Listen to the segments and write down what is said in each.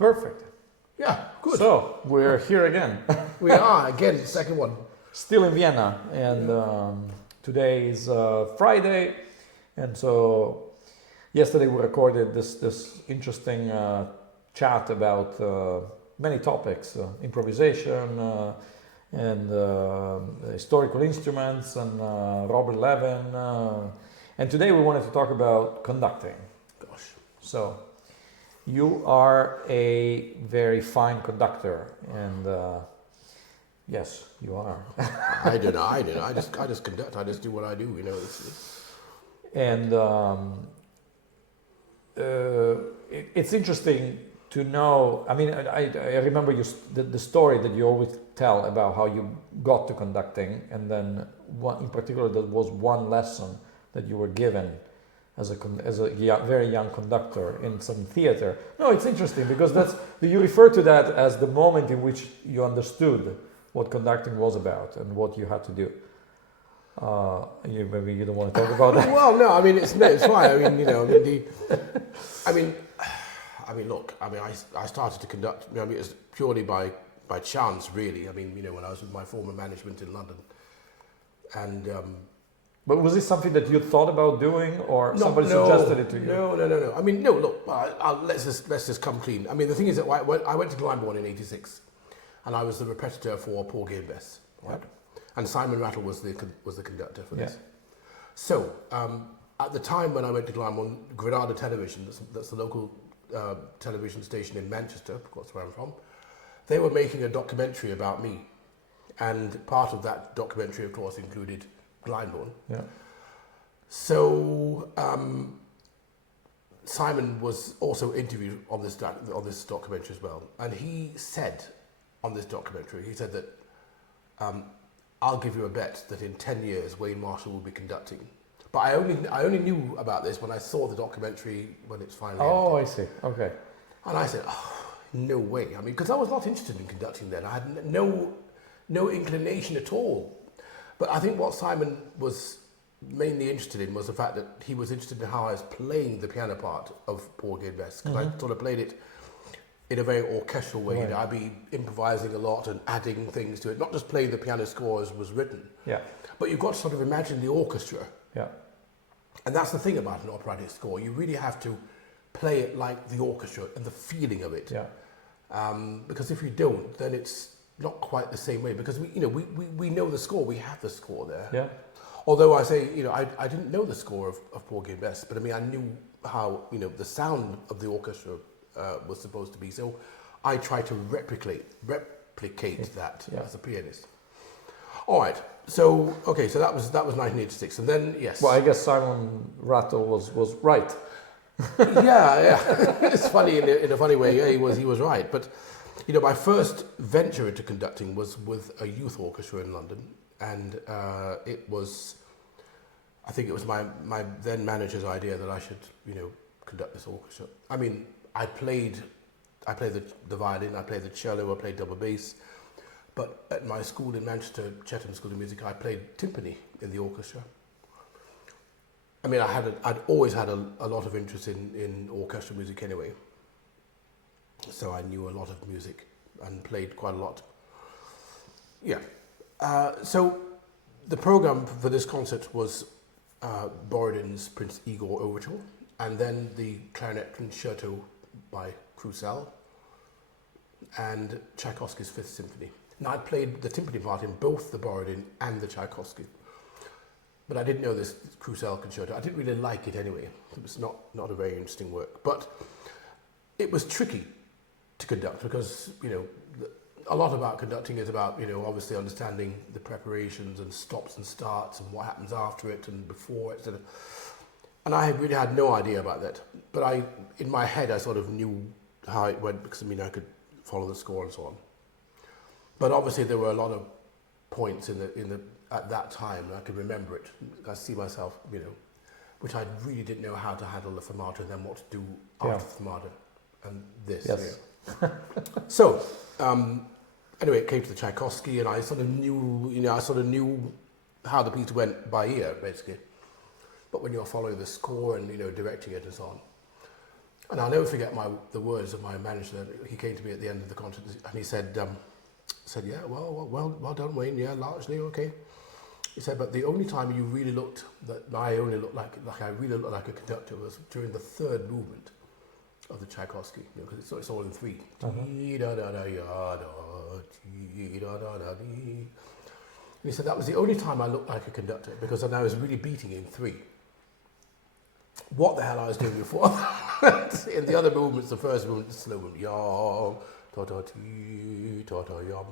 Perfect. Yeah, good. So, we're here again. We are, again, the second one. Still in Vienna. And today is Friday. And so, yesterday we recorded this interesting chat about many topics. Improvisation and historical instruments and Robert Levin. And today we wanted to talk about conducting. Gosh. So, you are a very fine conductor, and yes, you are. I don't know. I just conduct. I just do what I do. You know. And it's interesting to know. I mean, I remember the story that you always tell about how you got to conducting, and then in particular, there was one lesson that you were given as a very young conductor in some theater. No, it's interesting because you refer to that as the moment in which you understood what conducting was about and what you had to do. Maybe you don't want to talk about that. Well, no, I mean it's fine. I mean, you know, I mean, look, I mean, I started to conduct. I mean, it's purely by chance, really. I mean, you know, when I was with my former management in London, and. But was this something that you thought about doing, or somebody suggested it to you? No. I mean, no. Look, let's just come clean. I mean, the thing is that I went to Glyndebourne in '86, and I was the repetitor for Paul Gilbert, right? And Simon Rattle was the conductor for this. So at the time when I went to Glyndebourne, Granada Television, that's the local television station in Manchester, of course, where I'm from, they were making a documentary about me, and part of that documentary, of course, included Glyndebourne. Yeah. So Simon was also interviewed on this documentary as well, and he said on this documentary, he said that I'll give you a bet that in 10 years Wayne Marshall will be conducting. But I only knew about this when I saw the documentary when it's finally Oh, ended. I see. Okay. And I said, oh, no way. I mean, because I was not interested in conducting then. I had no inclination at all. But I think what Simon was mainly interested in was the fact that he was interested in how I was playing the piano part of Paul Gilbert, because I sort of played it in a very orchestral way. Right. You know, I'd be improvising a lot and adding things to it, not just playing the piano score as was written. Yeah. But you've got to sort of imagine the orchestra. Yeah. And that's the thing about an operatic score. You really have to play it like the orchestra and the feeling of it. Yeah. Because if you don't, then it's not quite the same way, because we know the score, we have the score there. Yeah. Although I say, you know, I didn't know the score of Paul Gilbert, but I mean, I knew how, you know, the sound of the orchestra was supposed to be. So I tried to replicate that as a pianist. All right. So that was 1986, and then yes. Well, I guess Simon Rattle was right. yeah. It's funny in a funny way. Yeah, he was right, but. You know, my first venture into conducting was with a youth orchestra in London, and I think it was my then manager's idea that I should, you know, conduct this orchestra. I mean, I played the violin, I played the cello, I played double bass, but at my school in Manchester, Chettam School of Music, I played timpani in the orchestra. I mean, I'd always had a lot of interest in orchestral music anyway. So I knew a lot of music and played quite a lot. Yeah. So the program for this concert was Borodin's Prince Igor Overture, and then the clarinet concerto by Croussel, and Tchaikovsky's Fifth Symphony. Now I played the timpani part in both the Borodin and the Tchaikovsky, but I didn't know this Croussel concerto. I didn't really like it anyway. It was not a very interesting work, but it was tricky to conduct, because, you know, a lot about conducting is about, you know, obviously understanding the preparations and stops and starts and what happens after it and before it. And I really had no idea about that. But in my head, I sort of knew how it went, because I mean, I could follow the score and so on. But obviously there were a lot of points at that time, and I could remember it. I see myself, you know, which I really didn't know how to handle the fermata and then what to do after the fermata and this. Yes. Yeah. So, anyway, it came to the Tchaikovsky, and I sort of knew how the piece went by ear, basically. But when you're following the score and, you know, directing it and so on. And I'll never forget the words of my manager. He came to me at the end of the concert and he said, yeah, well done, Wayne. Yeah, largely okay. He said, but the only time you really looked I really looked like a conductor was during the third movement of the Tchaikovsky, because it's all in three. And he said that was the only time I looked like a conductor, because then I was really beating in three. What the hell I was doing before? In the other movements, the first movement, the slow movement, yum, ta ta ti, ta ta yum,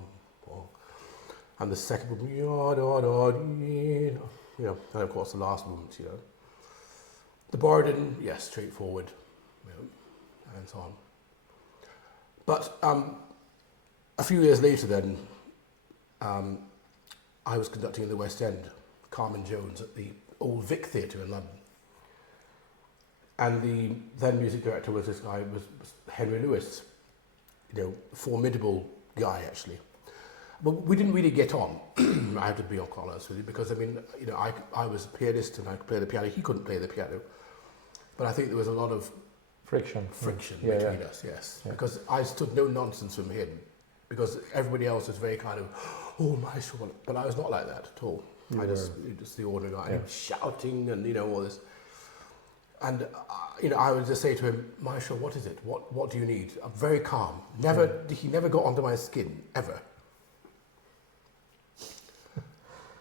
and the second movement, ya da da dee, and of course the last movement, the Borodin, yes, straightforward, and so on. But a few years later, then I was conducting in the West End, Carmen Jones at the old Vic Theatre in London. And the then music director was this guy, was Henry Lewis, formidable guy actually. But we didn't really get on. I have to be honest with you, because I was a pianist and I could play the piano. He couldn't play the piano, but I think there was a lot of friction between us. Yes, because I stood no nonsense from him, because everybody else was very kind of, oh my soul, but I was not like that at all. Just the ordinary guy, shouting and all this. And I would just say to him, Maestro, what is it? What do you need? I'm very calm. He never got onto my skin, ever.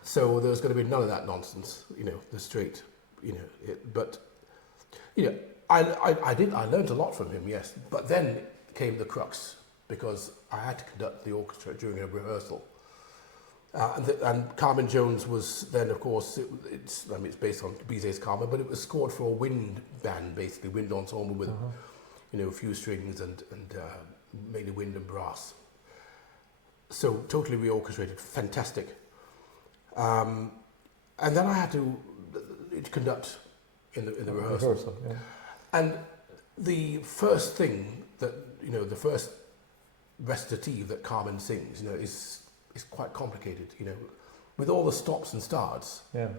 So there was going to be none of that nonsense, the straight, but I learned a lot from him, yes. But then came the crux, because I had to conduct the orchestra during a rehearsal. And Carmen Jones was then, of course, it's based on Bizet's Carmen, but it was scored for a wind band, basically, wind ensemble with, a few strings and mainly wind and brass. So totally reorchestrated, fantastic. And then I had to conduct in the rehearsal. And the first thing that, the first recitative that Carmen sings, is quite complicated, with all the stops and starts. Yeah.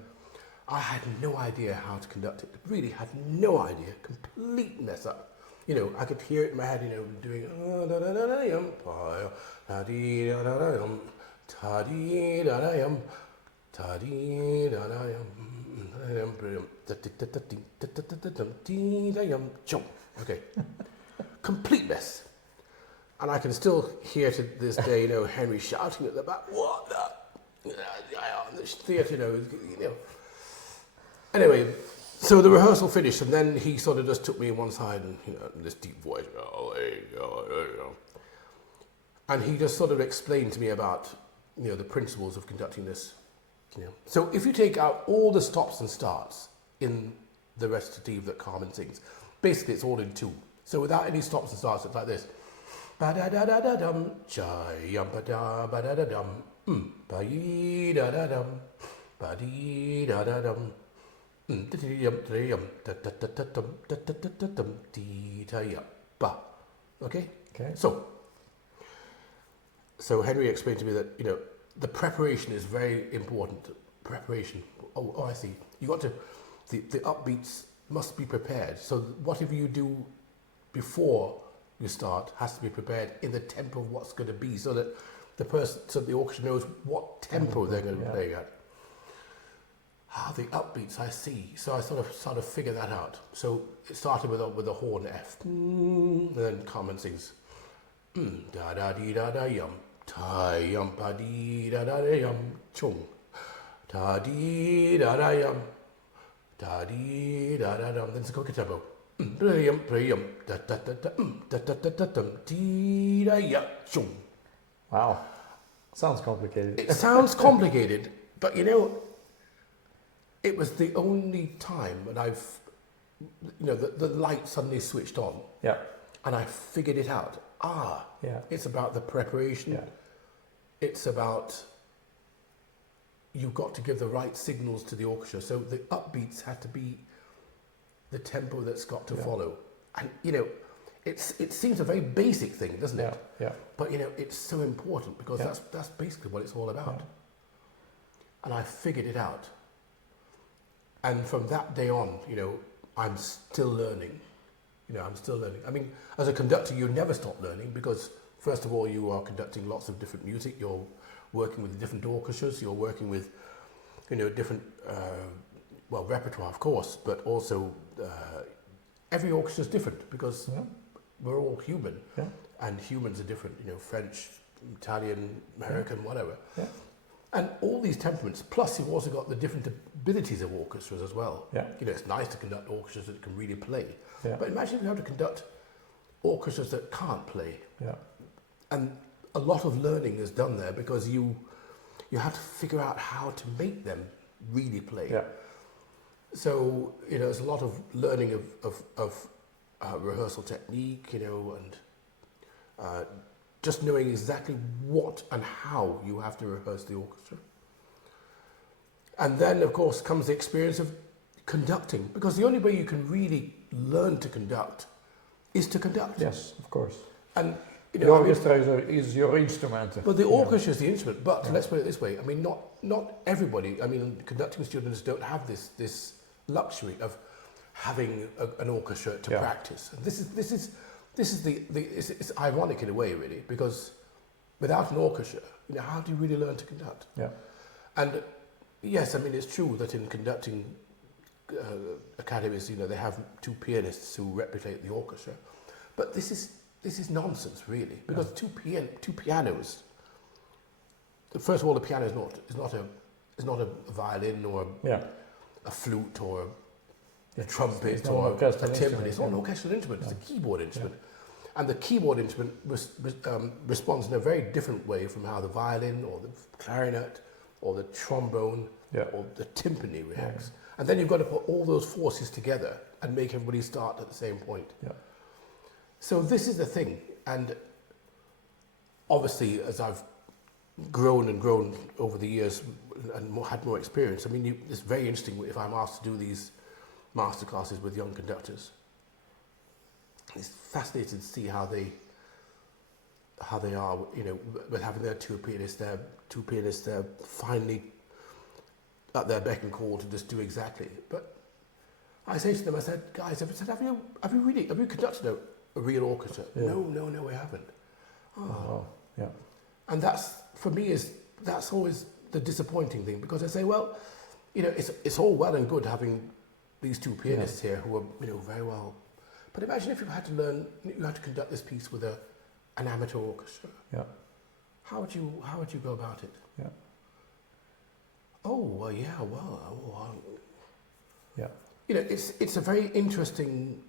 I had no idea how to conduct it. Really had no idea. Complete mess up. I could hear it in my head, doing okay. Complete mess. And I can still hear to this day, Henry shouting at the back, what the theatre, Anyway, so the rehearsal finished, and then he sort of just took me on one side and, this deep voice, and he just sort of explained to me about, the principles of conducting this, So if you take out all the stops and starts in the recitative that Carmen sings, basically it's all in two. So without any stops and starts, it's like this. Ba-da-da-da-da-dum, cha-yum-ba-da-ba-da-da-dum, ba-yi-da-da-dum, ba-dee-da-da-dum, da-dee-yum-da-dee-yum, da-da-da-da-dum, da-da-da-da-dum, dee-da-yum, ba. Okay? So Henry explained to me that, the preparation is very important. Preparation. Oh, I see. You got to, the upbeats must be prepared. So whatever you do before you start has to be prepared in the tempo of what's going to be, so that the orchestra knows what tempo they're going to be playing at. The upbeats, I see. So I sort of figure that out. So it started with a horn F, and then Carmen sings, da da dee da da yum, ta yum pa dee da da yum, chung, ta dee da da yum, ta dee da da dum. Then it's a quick tempo. Wow, sounds complicated. It sounds complicated, but it was the only time that I've, the light suddenly switched on. Yeah. And I figured it out. It's about the preparation. Yeah. It's about, you've got to give the right signals to the orchestra. So the upbeats have to be the tempo that's got to follow. And, it seems a very basic thing, doesn't it? Yeah. But, it's so important, because that's basically what it's all about. Yeah. And I figured it out. And from that day on, I'm still learning. I'm still learning. I mean, as a conductor, you never stop learning because, first of all, you are conducting lots of different music. You're working with different orchestras. You're working with, different, repertoire, of course, but also every orchestra is different because we're all human, and humans are different. French, Italian, American, whatever. Yeah. And all these temperaments, plus you've also got the different abilities of orchestras as well. Yeah. It's nice to conduct orchestras that can really play. Yeah. But imagine if you have to conduct orchestras that can't play. Yeah. And a lot of learning is done there because you have to figure out how to make them really play. Yeah. So, there's a lot of learning of rehearsal technique, and just knowing exactly what and how you have to rehearse the orchestra. And then, of course, comes the experience of conducting, because the only way you can really learn to conduct is to conduct. Yes, of course. And the orchestra is your instrument. But the orchestra is the instrument. But let's put it this way: I mean, not everybody. I mean, conducting students don't have this luxury of having an orchestra to practice. And this is it's ironic in a way, really, because without an orchestra, how do you really learn to conduct? Yeah. And yes, I mean, it's true that in conducting academies, they have two pianists who replicate the orchestra, but this is nonsense, really, because two pianos. First of all, the piano is not a violin or a flute or a trumpet or a timpani. It's not an orchestral instrument. It's a keyboard instrument. Yeah. And the keyboard instrument responds in a very different way from how the violin or the clarinet or the trombone or the timpani reacts. Yeah. And then you've got to put all those forces together and make everybody start at the same point. Yeah. So this is the thing. And obviously, as I've grown and grown over the years and had more experience, I mean, it's very interesting if I'm asked to do these masterclasses with young conductors. It's fascinating to see how they are, with having their two pianists there finally at their beck and call to just do exactly. But I say to them, I said, guys, have you conducted a real orchestra? Yeah. No, we haven't. Oh. Wow. Yeah. And that's, for me, that's always the disappointing thing, because I say, well, it's all well and good having these two pianists here who are, very well. But imagine if you had to conduct this piece with an amateur orchestra. Yeah. How would you go about it? Yeah. Oh, well, yeah, well, yeah. It's a very interesting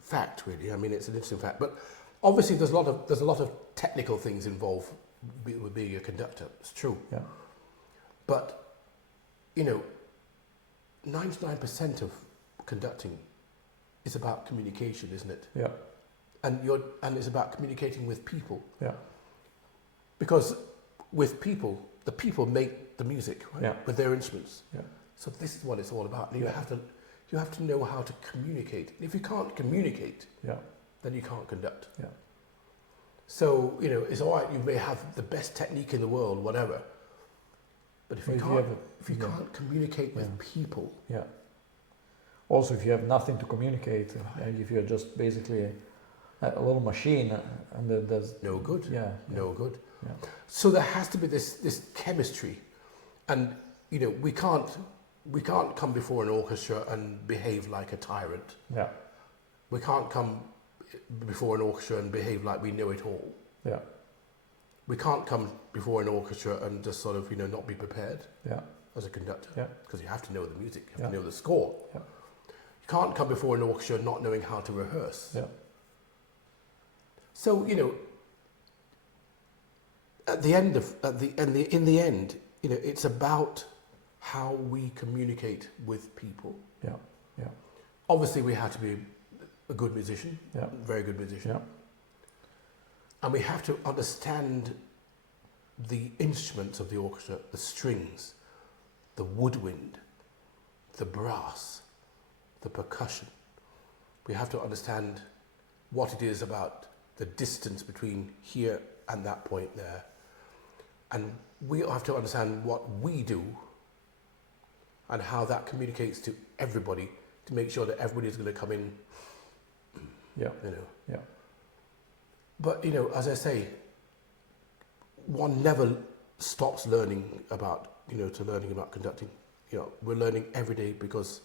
fact, really. I mean, it's an interesting fact. But obviously, there's a lot of technical things involved with being a conductor. It's true. Yeah. But 99% of conducting is about communication, isn't it? Yeah. And it's about communicating with people. Yeah. Because with people, the people make the music, right? Yeah. With their instruments. Yeah. So this is what it's all about. And you have to know how to communicate. And if you can't communicate, then you can't conduct. Yeah. So, it's all right, you may have the best technique in the world, whatever. But if you can't communicate with people. Yeah. Also, if you have nothing to communicate, and if you're just basically a little machine, and then there's no good. Yeah. No good. Yeah. So there has to be this chemistry, and we can't come before an orchestra and behave like a tyrant. Yeah. We can't come before an orchestra and behave like we know it all. Yeah. We can't come before an orchestra and just sort of not be prepared. Yeah. As a conductor. Yeah. Because you have to know the music. You have to know the score. Yeah. You can't come before an orchestra not knowing how to rehearse. Yeah. So in the end, it's about how we communicate with people. Yeah. Yeah. Obviously, we have to be a good musician. Yeah. Very good musician. Yeah. And we have to understand the instruments of the orchestra, the strings, the woodwind, the brass, the percussion. We have to understand what it is about the distance between here and that point there. And we have to understand what we do and how that communicates to everybody to make sure that everybody is going to come in Yeah. You know. Yeah. But, you know, as I say, one never stops learning about, you know, to learning about conducting. You know, we're learning every day because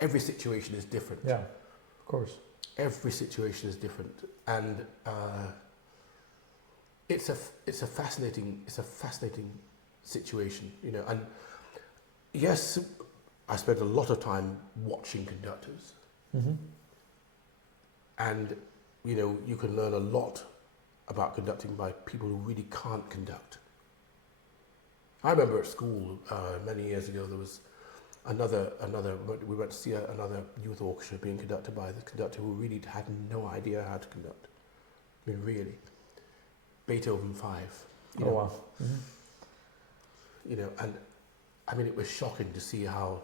every situation is different. Yeah, of course. Every situation is different, and it's a fascinating situation, you know. And yes, I spent a lot of time watching conductors, Mm-hmm. and you know, you can learn a lot about conducting by people who really can't conduct. I remember at school many years ago there was another. We went to see another youth orchestra being conducted by the conductor who really had no idea how to conduct. I mean, really, Beethoven 5. You know, Wow. Mm-hmm. you know, and I mean, it was shocking to see how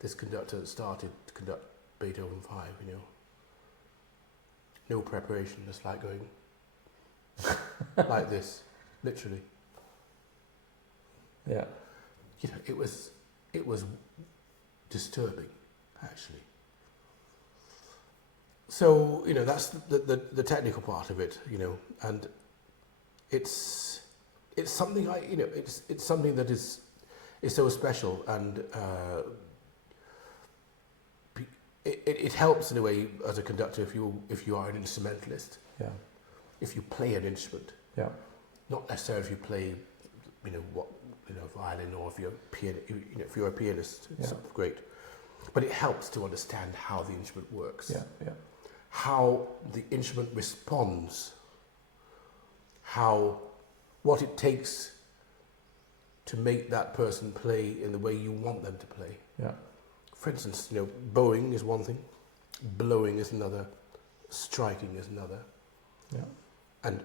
this conductor started to conduct Beethoven 5. You know, no preparation, just like going like this, literally. Yeah. You know, it was disturbing, actually. So, you know, that's the technical part of it, you know, and it's something it's something that is so special, and it helps in a way as a conductor if you are an instrumentalist, Yeah. if you play an instrument, Yeah. not necessarily if you play, you know, violin, or if you're if you're a pianist, it's Yeah. great. But it helps to understand how the instrument works, Yeah. Yeah. how the instrument responds, what it takes to make that person play in the way you want them to play. Yeah. For instance, you know, bowing is one thing, blowing is another, striking is another, Yeah. and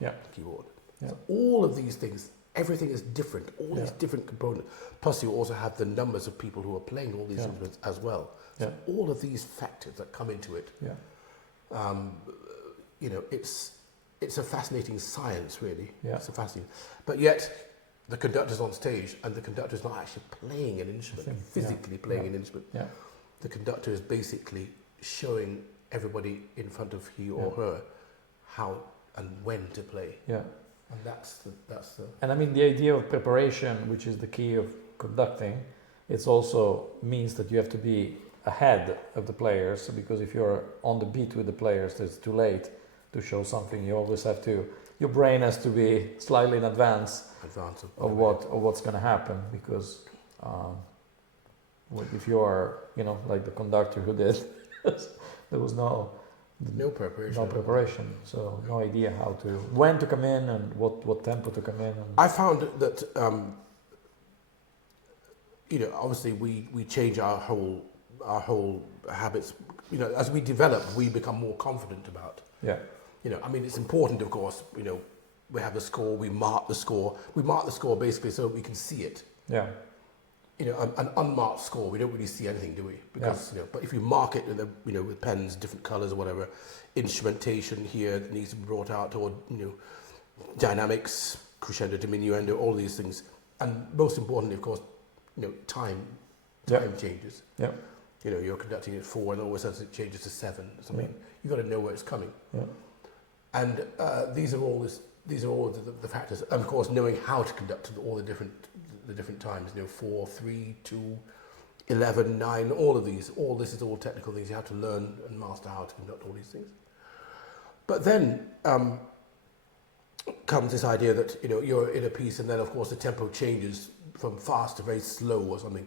Yeah. keyboard. Yeah. So all of these things, everything is different, all these Yeah. different components. Plus you also have the numbers of people who are playing all these Yeah. instruments as well. So Yeah. all of these factors that come into it, Yeah. you know, it's a fascinating science, really. Yeah. It's a fascinating, but yet the conductor's on stage and the conductor's not actually playing an instrument, Thing. physically Yeah. playing Yeah. an instrument. Yeah. The conductor is basically showing everybody in front of he or Yeah. her how and when to play. Yeah. And that's the And I mean, the idea of preparation, which is the key of conducting, it also means that you have to be ahead of the players, because if you're on the beat with the players, it's too late to show something. You always have to, your brain has to be slightly in advance of what's going to happen, because if you are, you know, like the conductor who did, there was no preparation, so no idea when to come in and what tempo to come in. And I found that you know, obviously we change our whole habits. You know, as we develop, we become more confident about. yeah, You know, I mean, it's important, of course. You know, we have the score, we mark the score. We mark the score basically so that we can see it. yeah, You know, an unmarked score, we don't really see anything, do we? Because you know, but if you mark it, you know, with pens, different colours or whatever, instrumentation here that needs to be brought out, or you know, dynamics, crescendo, diminuendo, all these things, and most importantly, of course, you know, time changes. yeah, You know, you're conducting at 4, and all of a sudden it changes to 7 or something. Yeah. You've got to know where it's coming. yeah, And these are all the factors. And of course, knowing how to conduct all the different times. You know, 4, 3, 2, 11, 9. All this is all technical things. You have to learn and master how to conduct all these things. But then comes this idea that, you know, you're in a piece, and then of course the tempo changes from fast to very slow or something.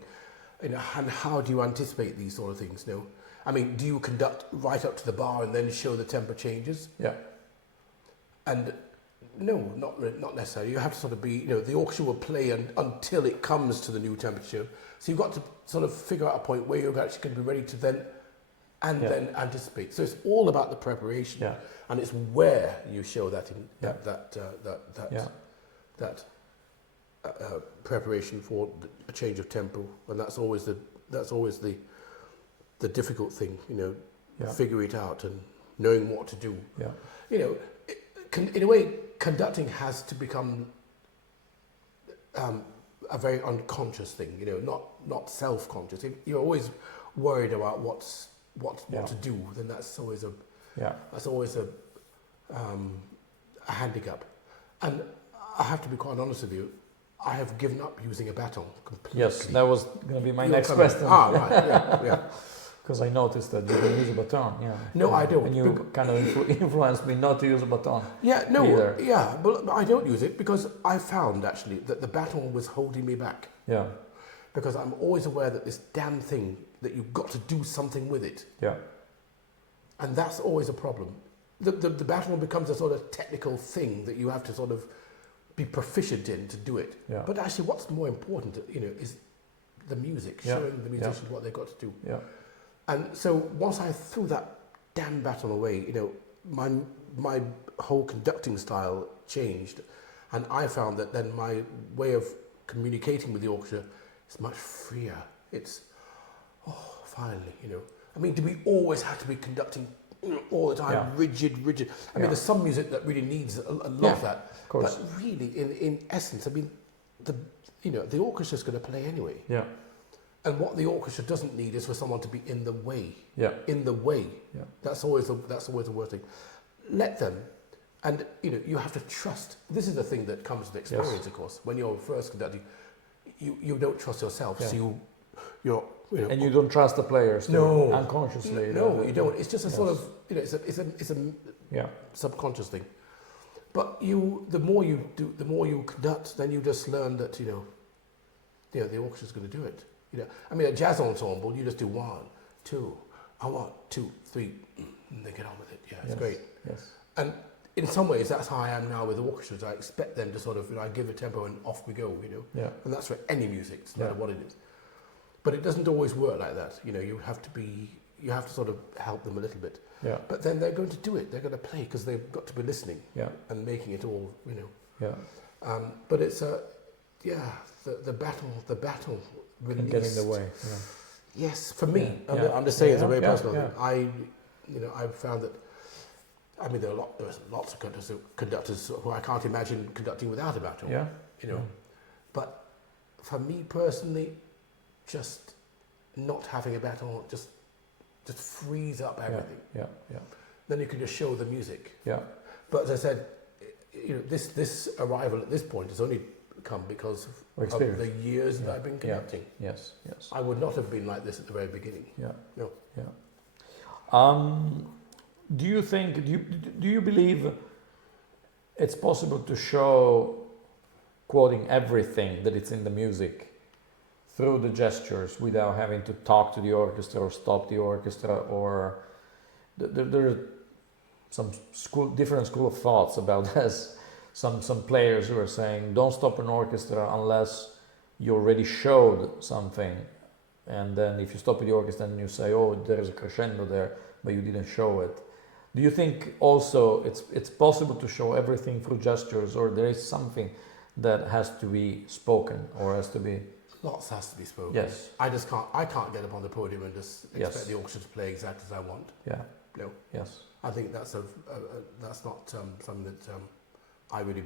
You know, and how do you anticipate these sort of things? You know, I mean, do you conduct right up to the bar and then show the tempo changes? yeah, And no, not necessarily. You have to sort of be, you know, the orchestra will play until it comes to the new temperature. So you've got to sort of figure out a point where you're actually going to be ready to then anticipate. So it's all about the preparation, yeah, and it's where you show that in Yeah. that preparation for a change of tempo, and that's always the difficult thing, you know, Yeah. figure it out and knowing what to do. yeah, You know, in a way, conducting has to become a very unconscious thing. You know, not self-conscious. You're always worried about what to do, then that's always a Yeah. a handicap. And I have to be quite honest with you, I have given up using a baton completely. Yes, that was going to be my You're next coming- question. Right, yeah. Because I noticed that you don't use a baton. Yeah. No, I don't. And you kind of influenced me not to use a baton. Yeah, no, either. yeah, but I don't use it because I found actually that the baton was holding me back. Yeah. Because I'm always aware that this damn thing, that you've got to do something with it. Yeah. And that's always a problem. The baton becomes a sort of technical thing that you have to sort of be proficient in to do it. Yeah. But actually what's more important, is the music, Yeah. showing the musicians what they've got to do. Yeah. And so once I threw that damn baton away, my whole conducting style changed. And I found that then my way of communicating with the orchestra is much freer. It's, finally, I mean, do we always have to be conducting all the time, Yeah. rigid? I mean, there's some music that really needs a lot of that. Of course. But really, in essence, I mean, the orchestra's going to play anyway. Yeah. And what the orchestra doesn't need is for someone to be in the way. Yeah. In the way. Yeah. That's always the worst thing. Let them, and you have to trust. This is the thing that comes with experience, Yes. of course. When you're first conducting, you don't trust yourself, Yeah. so you're. And you don't trust the players. Too, No. Unconsciously. No, you don't. It's just a Yes. sort of it's a Yeah. subconscious thing. But the more you do, the more you conduct, then you just learn that the orchestra's going to do it. I mean, a jazz ensemble, you just do 1, 2, 1, 2, 3, and they get on with it. Yeah, it's Yes. great. Yes. And in some ways, that's how I am now with orchestras. I expect them to sort of, I give a tempo and off we go. Yeah. And that's for any music, no matter Yeah. what it is. But it doesn't always work like that. You have to sort of help them a little bit. Yeah. But then they're going to do it. They're going to play because they've got to be listening Yeah. and making it all, Yeah. But it's the battle release. Can get in the way. Yeah. Yes, for me. Yeah. I'm just saying it's a Yeah, very yeah, personal yeah. thing. I've found that. I mean, there's lots of conductors who I can't imagine conducting without a baton. Yeah. But for me personally, just not having a baton just frees up everything. Yeah. Yeah. Then you can just show the music. Yeah. But as I said, this arrival at this point has only come because of the years that I've been conducting. Yes. Yes. I would not have been like this at the very beginning. Yeah. No. Yeah. Do you think? Do you believe it's possible to show, quoting everything that it's in the music, through the gestures without having to talk to the orchestra or stop the orchestra, or there are some different school of thoughts about this. Some players who are saying don't stop an orchestra unless you already showed something, and then if you stop with the orchestra and you say, oh, there is a crescendo there, but you didn't show it. Do you think also it's possible to show everything through gestures, or there is something that has to be spoken or has to be? Lots has to be spoken. Yes. I can't get up on the podium and just expect Yes. the orchestra to play exactly as I want. Yeah. No. Yes. I think that's not something that I really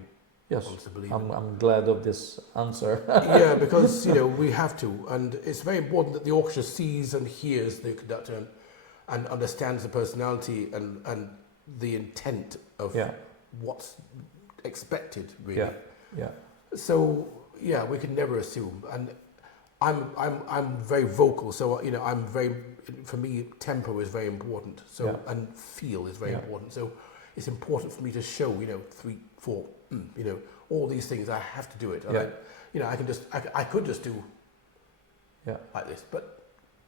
Yes. want to believe I'm glad of this answer. Yeah, because we have to, and it's very important that the orchestra sees and hears the conductor and understands the personality and the intent of Yeah. what's expected, really. Yeah. Yeah. So we can never assume, and I'm very vocal, so for me tempo is very important. So Yeah. and feel is very Yeah. important. So it's important for me to show 3, 4, all these things. I have to do it. And Yeah. I could just do Yeah. like this, but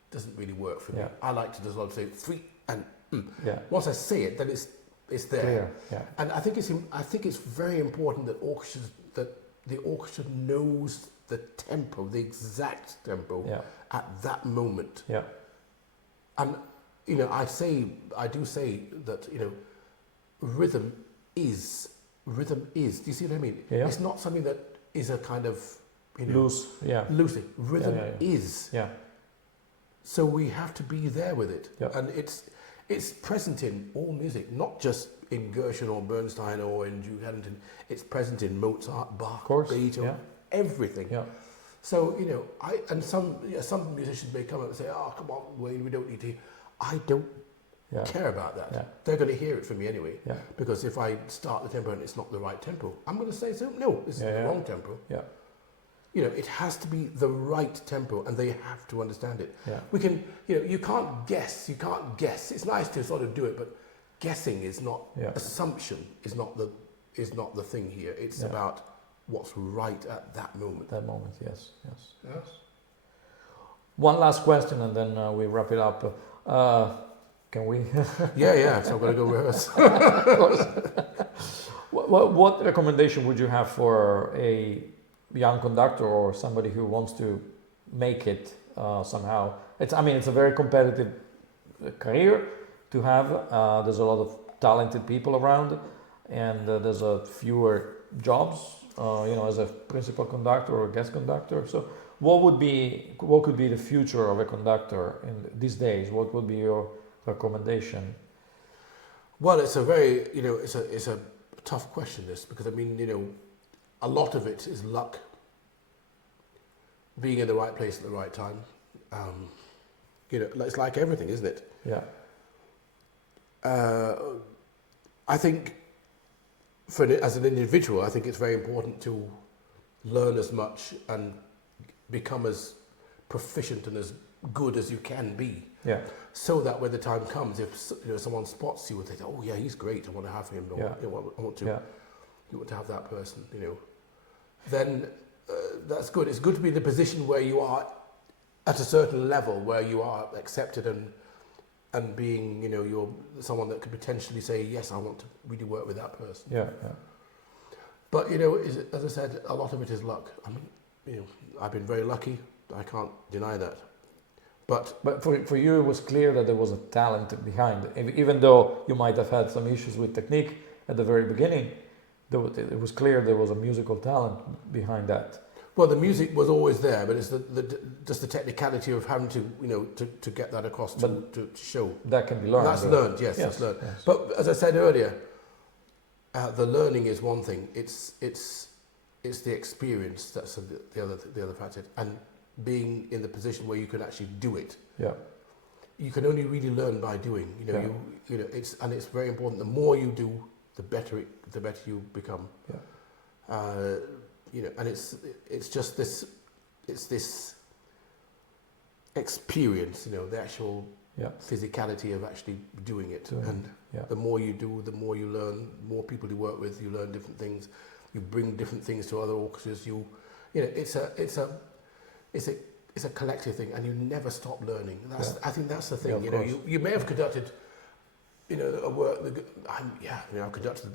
it doesn't really work for me. Yeah. I like to just say 3 and Yeah. once I say it, then it's there. Clear. Yeah. And I think it's very important that the orchestra knows the tempo, the exact tempo Yeah. at that moment. Yeah. And I do say that rhythm is. Do you see what I mean? Yeah. It's not something that is a kind of Loose. Yeah. loosely. Rhythm Yeah. is. Yeah. So we have to be there with it. Yeah. And it's present in all music, not just in Gershwin or Bernstein or in Duke Ellington. It's present in Mozart, Bach, Beethoven, everything. Yeah. So some musicians may come up and say, "Oh, come on, Wayne, we don't need to." I don't Yeah. care about that. Yeah. They're going to hear it from me anyway. Yeah. Because if I start the tempo and it's not the right tempo, I'm going to say, so no, this is the wrong tempo. Yeah. You know, it has to be the right tempo, and they have to understand it. Yeah. We can, you know, you can't guess. It's nice to sort of do it, but guessing is not, assumption is not the thing here. It's about what's right at that moment. That moment, yes. One last question, and then we wrap it up. Can we? yeah. So I'm going to go rehearse. What recommendation would you have for a young conductor or somebody who wants to make it somehow? It's a very competitive career to have. There's a lot of talented people around, and there's a fewer jobs. As a principal conductor or guest conductor. So, what could be the future of a conductor in these days? What would be your recommendation? Well, it's a very, it's a tough question, this, because I mean, a lot of it is luck. Being in the right place at the right time. It's like everything, isn't it? Yeah. I think, as an individual, I think it's very important to learn as much and become as proficient and as good as you can be. Yeah. So that when the time comes, if someone spots you and they say, "Oh yeah, he's great. I want to have him." Or, I want to. Yeah. You want to have that person. Then that's good. It's good to be in a position where you are at a certain level, where you are accepted and being, you're someone that could potentially say, yes, I want to really work with that person. Yeah. But, as I said, a lot of it is luck. I mean, I've been very lucky. I can't deny that. But for you, it was clear that there was a talent behind it. Even though you might have had some issues with technique at the very beginning, it was clear there was a musical talent behind that. Well, the music was always there, but it's just the technicality of having to, to get that across to show. That can be learned. That's learned, yes, that's learned. Yes. But as I said earlier, the learning is one thing. It's the experience that's the other facet, and being in the position where you can actually do it. Yeah. You can only really learn by doing. It's very important. The more you do, the better you become. Yeah. And it's just this experience, the actual physicality of actually doing it. The more you do, the more you learn. More people you work with, you learn different things. You bring different things to other orchestras. It's a collective thing, and you never stop learning. I think that's the thing. You may have conducted. A work. I've conducted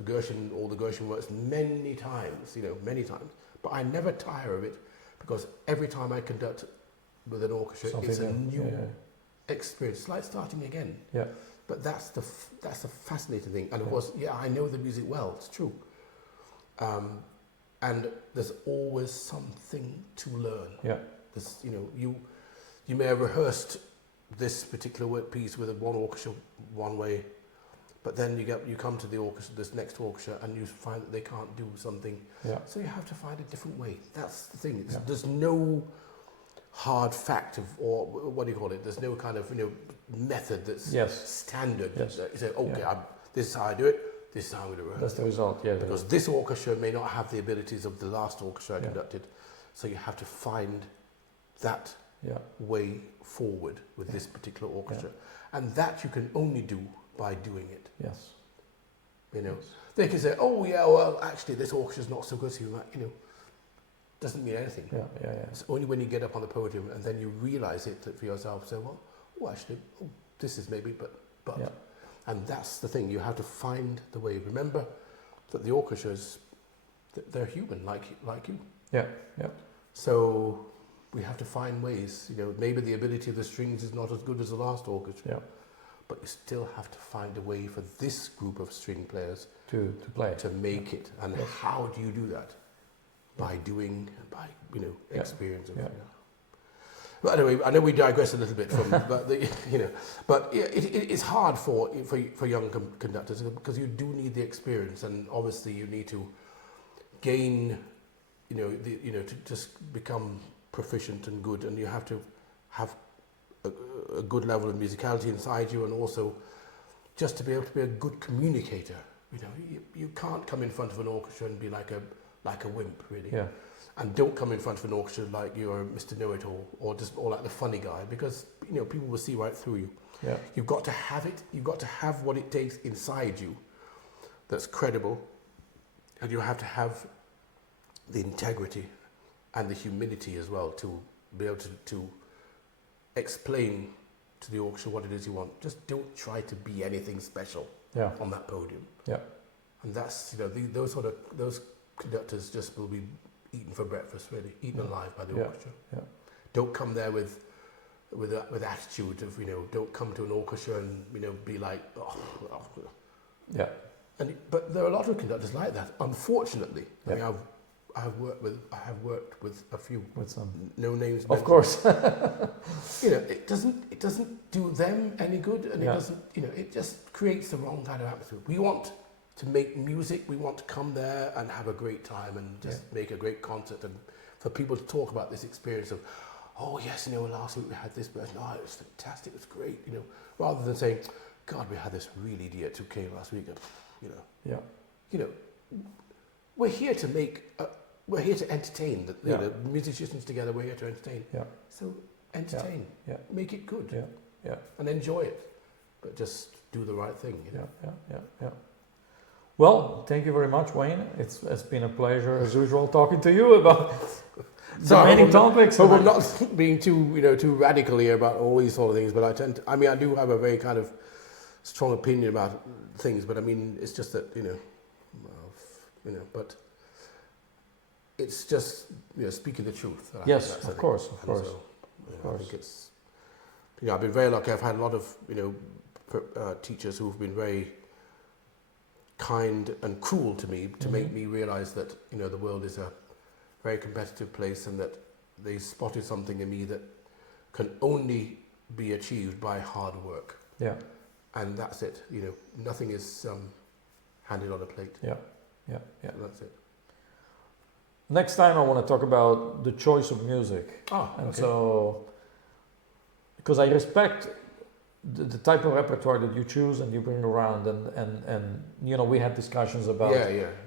all the Gershwin works many times. Many times. But I never tire of it, because every time I conduct with an orchestra, it's a new experience. It's like starting again. Yeah. But that's the fascinating thing. And of course, I know the music well. It's true. And there's always something to learn. Yeah. There's, you may have rehearsed this particular piece with one orchestra one way, but then you come to the orchestra, this next orchestra, and you find that they can't do something. Yeah. So you have to find a different way. That's the thing. There's no hard fact or what do you call it? There's no kind of method that's standard. Yes. You say, okay, this is how I do it. This is how I'm going to rehearse. That's the result. Yeah. Because this orchestra may not have the abilities of the last orchestra I conducted, so you have to find that way forward with this particular orchestra, and that you can only do by doing it. Yes. They can say, "Oh yeah, well actually this orchestra's not so good." So you're like, doesn't mean anything. Yeah. It's only when you get up on the podium and then you realise it for yourself. Say, well, this is maybe, but. Yeah. And that's the thing. You have to find the way. Remember that the orchestras, they're human, like you. Yeah. So we have to find ways. Maybe the ability of the strings is not as good as the last orchestra. Yeah. But you still have to find a way for this group of string players to play, to make it. And how do you do that? By doing, experience. But anyway, I know we digress a little bit from, but it's hard for young conductors, because you do need the experience, and obviously you need to gain, to just become proficient and good, and you have to have a good level of musicality inside you, and also just to be able to be a good communicator. You know, you can't come in front of an orchestra and be like a wimp, really. Yeah. And don't come in front of an orchestra like you're Mr. Know-It-All or like the funny guy, because you know people will see right through you. Yeah. You've got to have it. You've got to have what it takes inside you that's credible, and you have to have the integrity and the humility as well to be able to explain to the orchestra what it is you want. Just don't try to be anything special on that podium. Yeah. And that's, you know, those conductors just will be eaten for breakfast, really, eaten alive by the orchestra. Yeah. Don't come there with attitude of, you know, don't come to an orchestra and, you know, be like, Yeah. But there are a lot of conductors like that, unfortunately. I mean, I have worked with a few, with some no names. Of course. You know, it doesn't do them any good, and it doesn't, you know, it just creates the wrong kind of atmosphere. We want to make music. We want to come there and have a great time and just make a great concert, and for people to talk about this experience of, oh yes, you know, last week we had this person. Oh, it was fantastic. It was great. You know, rather than saying, God, we had this really idiot who came last week. And, you know. Yeah. You know, we're here to entertain. The musicians together. We're here to entertain. Yeah. So entertain. Yeah. Make it good. Yeah. Yeah. And enjoy it, but just do the right thing. You know? Yeah. Well, thank you very much, Wayne. It's been a pleasure as usual talking to you about so many topics. So I'm not being too radical here about all these sort of things, but I do have a very kind of strong opinion about things, but I mean, it's just that, but it's just, speaking the truth. Yes, of course. So, I think it's, I've been very lucky. I've had a lot of, teachers who've been very kind and cruel to me to make me realize that, the world is a very competitive place, and that they spotted something in me that can only be achieved by hard work. Yeah. And that's it. Nothing is handed on a plate. Yeah. And that's it. Next time I want to talk about the choice of music. So, because I respect the type of repertoire that you choose and you bring around, and we had discussions about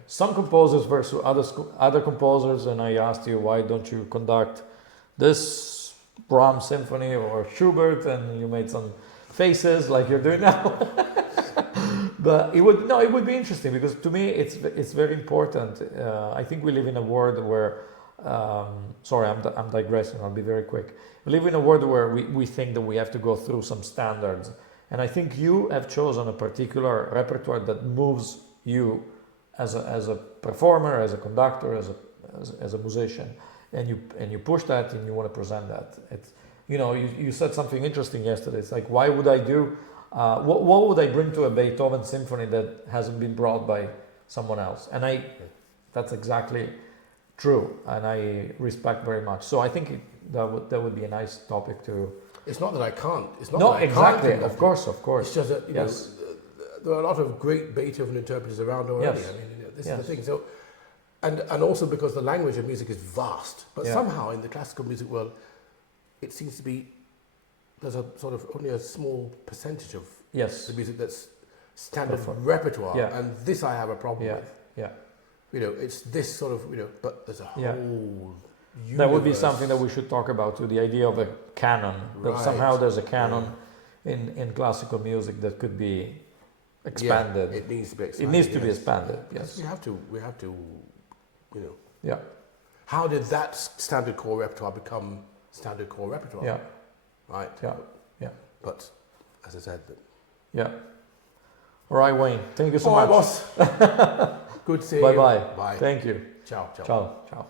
some composers versus other composers, and I asked you, why don't you conduct this Brahms symphony or Schubert, and you made some faces like you're doing now. But it would be interesting, because to me it's very important. I think we live in a world where sorry, I'm digressing, I'll be very quick. We live in a world where we think that we have to go through some standards, and I think you have chosen a particular repertoire that moves you as a performer, as a conductor, as a musician, and you push that and you want to present that. It's, you said something interesting yesterday. It's like, why would I do what would I bring to a Beethoven symphony that hasn't been brought by someone else? And that's exactly true, and I respect very much. So I think that would be a nice topic to. It's not that I can't. It's not no, that I exactly. Can't of course. It's just that there are a lot of great Beethoven interpreters around already. Yes. I mean, this is the thing. So, and also because the language of music is vast, but somehow in the classical music world, it seems to be there's a sort of only a small percentage of the music that's standard repertoire, and this I have a problem with. Yeah. It's this sort of, but there's a whole universe. That would be something that we should talk about too, the idea of a canon. That somehow there's a canon in classical music that could be expanded. It needs to be expanded. It needs to be expanded, yes. We have to, How did that standard core repertoire become standard core repertoire? Yeah. Right? Yeah. But, as I said... Yeah. All right, Wayne. Thank you so much. Boss. Good to see you. Bye-bye. Bye. Thank you. Ciao. Ciao.